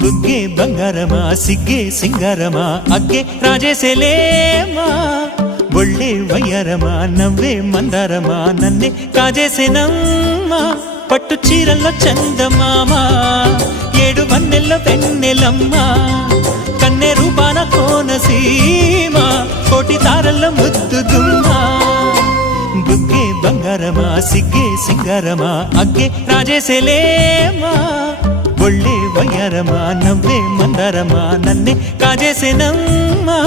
బుగ్గే బంగారమా సిగ్గే సింగారమా అగ్గే రాజేసేలేమా ఒళ్ళే వయ్యారమా నవ్వే మందారమా నన్నే కాజేసేనమ్మా పట్టు చీరల్లో చందమామా ఏడు వన్నెల్లో వెన్నెలమ్మా కన్నె రూపాన కోనసీమ కోటి తారల్లో ముద్దుగుమ్మా బుగ్గే బంగారమా సిగ్గే సింగారమా అగ్గే రాజేసేలేమా ఒళ్ళే వయ్యారమా నవ్వే మందారమా నన్నే కాజేసేనమ్మా